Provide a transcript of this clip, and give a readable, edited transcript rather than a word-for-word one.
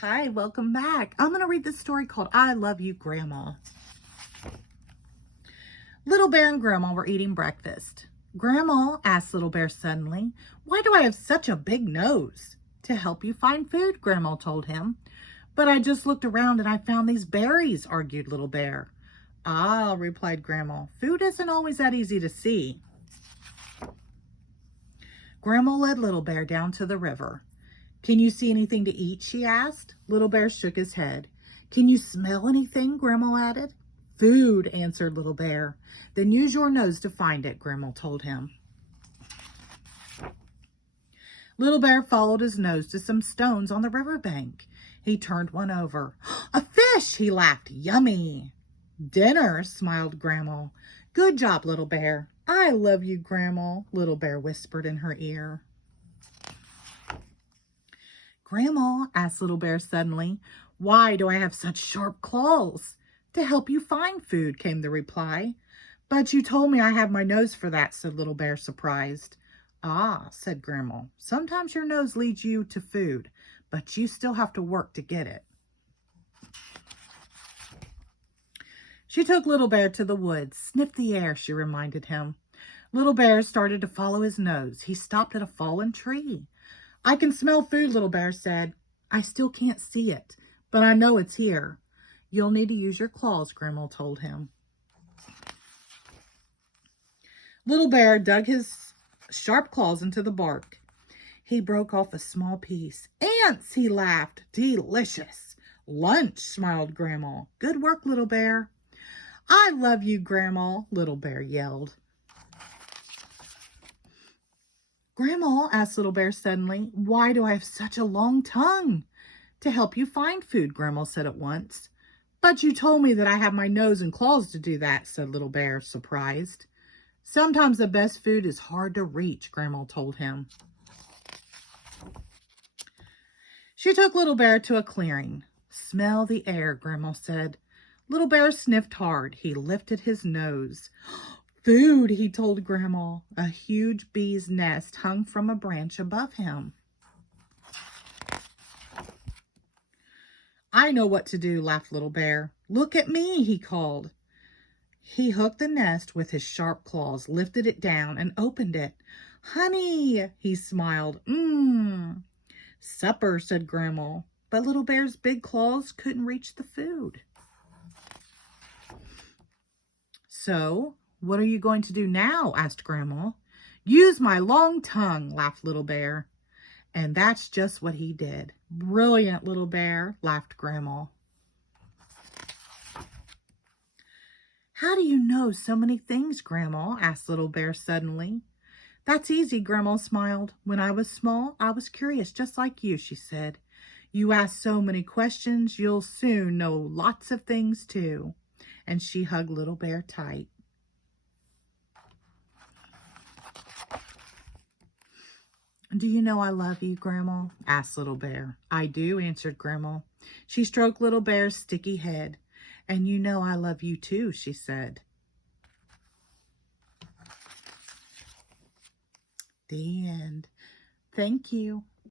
Hi, welcome back. I'm going to read this story called I Love You, Grandma. Little Bear and Grandma were eating breakfast. Grandma asked Little Bear suddenly, "Why do I have such a big nose?" "To help you find food," Grandma told him. "But I just looked around and I found these berries," argued Little Bear. "Ah," replied Grandma, "food isn't always that easy to see." Grandma led Little Bear down to the river. "Can you see anything to eat?" she asked. Little Bear shook his head. "Can you smell anything?" Grandma added. "Food," answered Little Bear. "Then use your nose to find it," Grandma told him. Little Bear followed his nose to some stones on the riverbank. He turned one over. "A fish!" he laughed. "Yummy!" "Dinner," smiled Grandma. "Good job, Little Bear." "I love you, Grandma," Little Bear whispered in her ear. "Grandma," asked Little Bear suddenly, "why do I have such sharp claws?" "To help you find food," came the reply. "But you told me I have my nose for that," said Little Bear, surprised. "Ah," said Grandma, "sometimes your nose leads you to food, but you still have to work to get it." She took Little Bear to the woods. "Sniff the air," she reminded him. Little Bear started to follow his nose. He stopped at a fallen tree. "I can smell food," Little Bear said. "I still can't see it, but I know it's here." "You'll need to use your claws," Grandma told him. Little Bear dug his sharp claws into the bark. He broke off a small piece. "Ants!" he laughed. "Delicious!" "Lunch!" smiled Grandma. "Good work, Little Bear." "I love you, Grandma," Little Bear yelled. "Grandma," asked Little Bear suddenly, "why do I have such a long tongue?" "To help you find food," Grandma said at once. "But you told me that I have my nose and claws to do that," said Little Bear, surprised. "Sometimes the best food is hard to reach," Grandma told him. She took Little Bear to a clearing. "Smell the air," Grandma said. Little Bear sniffed hard. He lifted his nose. "Food," he told Grandma. A huge bee's nest hung from a branch above him. "I know what to do," laughed Little Bear. "Look at me," he called. He hooked the nest with his sharp claws, lifted it down, and opened it. "Honey," he smiled. "Mmm." "Supper," said Grandma. But Little Bear's big claws couldn't reach the food. "So, what are you going to do now?" asked Grandma. "Use my long tongue," laughed Little Bear. And that's just what he did. "Brilliant, Little Bear," laughed Grandma. "How do you know so many things, Grandma?" asked Little Bear suddenly. "That's easy," Grandma smiled. "When I was small, I was curious just like you," she said. "You ask so many questions, you'll soon know lots of things too." And she hugged Little Bear tight. "Do you know I love you, Grandma?" asked Little Bear. "I do," answered Grandma. She stroked Little Bear's sticky head. "And you know I love you too," she said. The end. Thank you.